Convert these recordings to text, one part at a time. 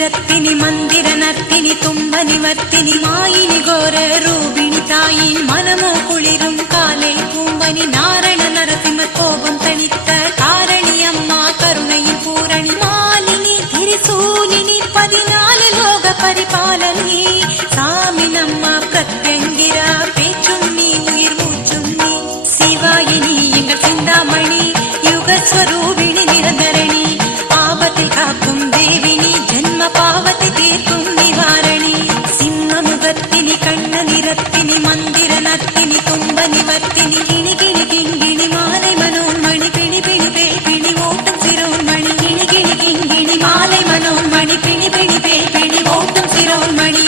நிறத்தினி மந்திர நர்த்தினி தும்ப நிவர்த்தினி மாயினி கோர ரூபிணி தாயின் மனமோ குளிரும் காலை பூம்பனி நாரண நரசிம்ம கோபம் தணித்த காரணி அம்மா கருணையின் பூரணி மாலினி திரிசூலினி 14 லோக பரிபாலனி சாமி நம்மா பிரத்யங்கிரா பேச்சும் நீ உயிர் மூச்சும் நீ சிவாயினி எங்கள் சிந்தாமணி யுகஸ்வரூபிணி நிரந்தரணி ஆபத்தில் காக்கும் தேவினி ஜன்ம பாவத்தை தீர்க்கும் நிவாரணி சிம்ம முகத்தினி கண்ண நிறத்தினி மந்திர நத்தினி தும்ப நிவர்த்தினி கிணி கிணி கிங்கிணி மாலை மனோன்மணி பிணி பிணி பே பிணி ஓட்டம் சிரோன்மணி கிணி கிணி கிங்கிணி மாலை மனோன்மணி பிணி பிணி பே பிணி ஓட்டம் சிரோன்மணி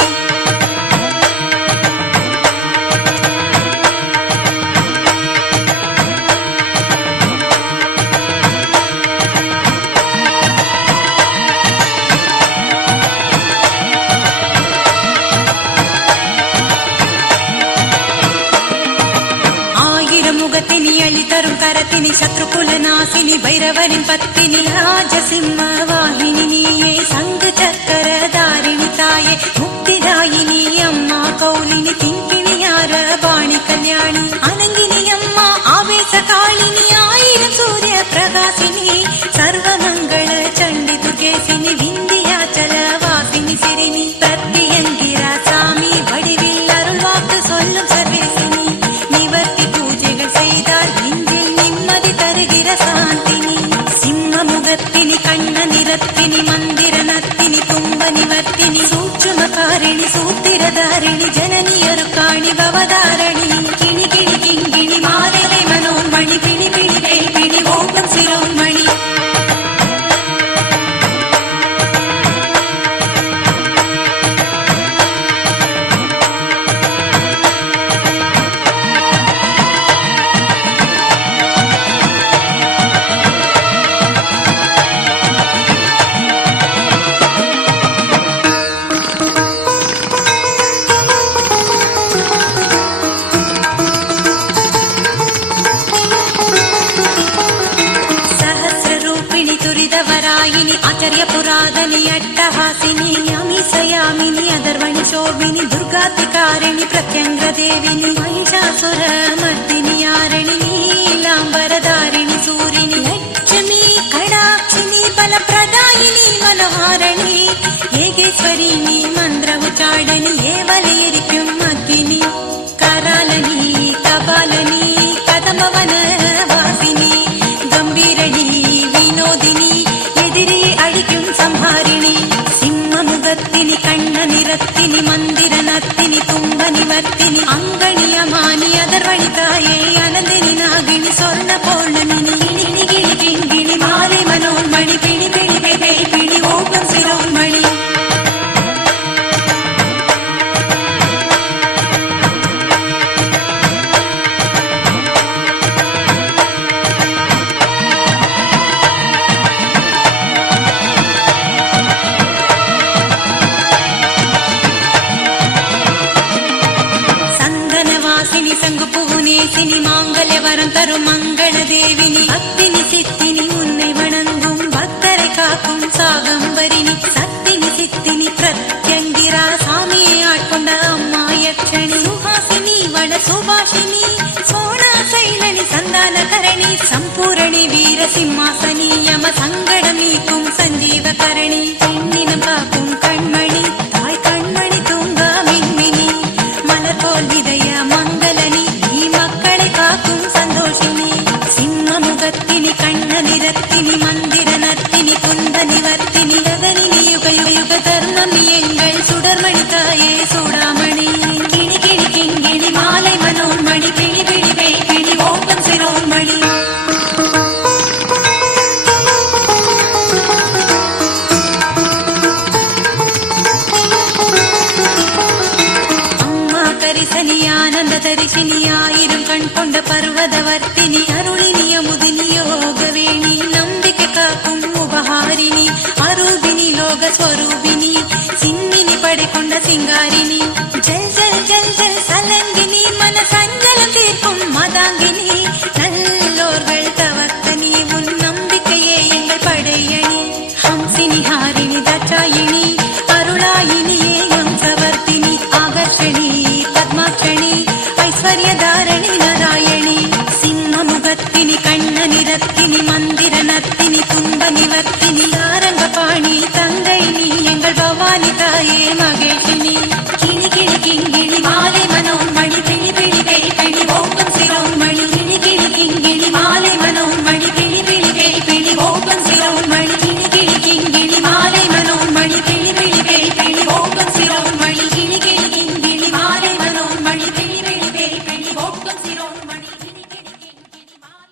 முகத்தினி அழி தரும் கரத்தினி சத்ருகுல நாசினி பைரவரின் பத்தினி ராஜசிம்ம வாகினி நீயே சங்கு சக்கர தாரிணி தாயே முக்திதாயினி அம்மா கௌலினி திங்கிணியார பாணி கல்யாணி அனங்கினி அம்மா ஆவேச காளினி ஆயிரம் சூரிய பிரகாசினி சர்வமங்கள சண்டி துர்கேசினி விந்தியாச்சல வாசினி சிறினி பிரத்யங்கிரா சாமி வடிவில் அருள் வாக்கு சொல்லும் சர்வேசினி நிவர்த்தி பூஜைகள் செய்தால் நெஞ்சில் நிம்மதி தருகிற சாந்தினி சிம்ம முகத்தினி கண்ண நிறத்தினி மந்திர நத்தினி தும்ப நிவர்த்தினி சூட்சுமகாரிணி சூத்திரதாரிணி ஜனனி அருக்காணி பவதாரணி கிணி கிணி கிங்கிணி மாலை மனோன்மணி பிணி பிணி பே பிணி ஓட்டம் சிரோன்மணி துரிதவராயினி ஆச்சரிய புராதனி அட்டஹாசினி அமிசயாமினி அதர்வணி சோபினி துர்காத்திகாரிணி பிரத்யங்கிர தேவினி மகிஷாசுர மர்தினி யாரிணி நீலாம்பரதாரிணி சூரிணி லட்சுமி கடாட்சினி பலப்பிரதாயினி மனோஹாரணி ஏகேஸ்வரினி மந்திர உச்சாடனி ஏவலையரிக்கும் அக்னி கராலனி கபாலனி கதமவன வாசினி கம்பீரணி வினோதினி எதிரியை அழிக்கும் சம்ஹாரிணி சிம்ம முகத்தினி கண்ண நிறத்தினி மந்திர நத்தினி தும்ப நிவர்த்தினி அங்கணி அமானி அதர்வணி தாயே அனந்தினி நாகினி சொர்ண பௌர்ணமினி கிணி கிணி கிங்கிணி மாலை மனோன்மணி பிணி பிணி பே பிணி ஓட்டம் சிரோன்மணி சங்கு புகுநேசினி மாங்கல்ய வரம் தரும் மங்கள தேவினி பக்தினி சித்தினி உன்னை வணங்கும் பக்தரை காக்கும் சாகம்பரினி சத்தினி சித்தினி பிரத்யங்கிரா சாமியை ஆட்கொண்ட அம்மா யக்ஷணி சுஹாசினி வட சுபாஷினி சோனா சைலனி சந்தானகரணி சம்பூரணி வீர சிம்மாசனி யம சங்கடம் நீக்கும் சஞ்சீவகரணி பெண்ணினம் காக்கும் கண்மணி தாய் கண்மணி தூங்கா மின்மினி மலர் போல் விதய மங்களனி நீ மக்களை காக்கும் சந்தோஷினி சிம்ம முகத்தினி கண்ண நிறத்தினி மந்திர நத்தினி குந்த நிவர்த்தினி கதனினி யுக யுக யுக தர்மம் எங்கள் சுடர்மணி தாயே சூடாமணி கிணி கிணி கிங்கிணி மாலை மனோன்மணி பிணி பிணி பே பிணி ஓட்டம் சிரோன்மணி ஆனந்த தரிசினி ஆயிரம் கண் கொண்ட பர்வதவர்த்தினி அருளினி அமுதினி யோகவேணி நம்பிக்கை காக்கும் உபஹாரிணி அரூபினி லோக ஸ்வரூபினி சின்னினி படை கொண்ட சிங்காரி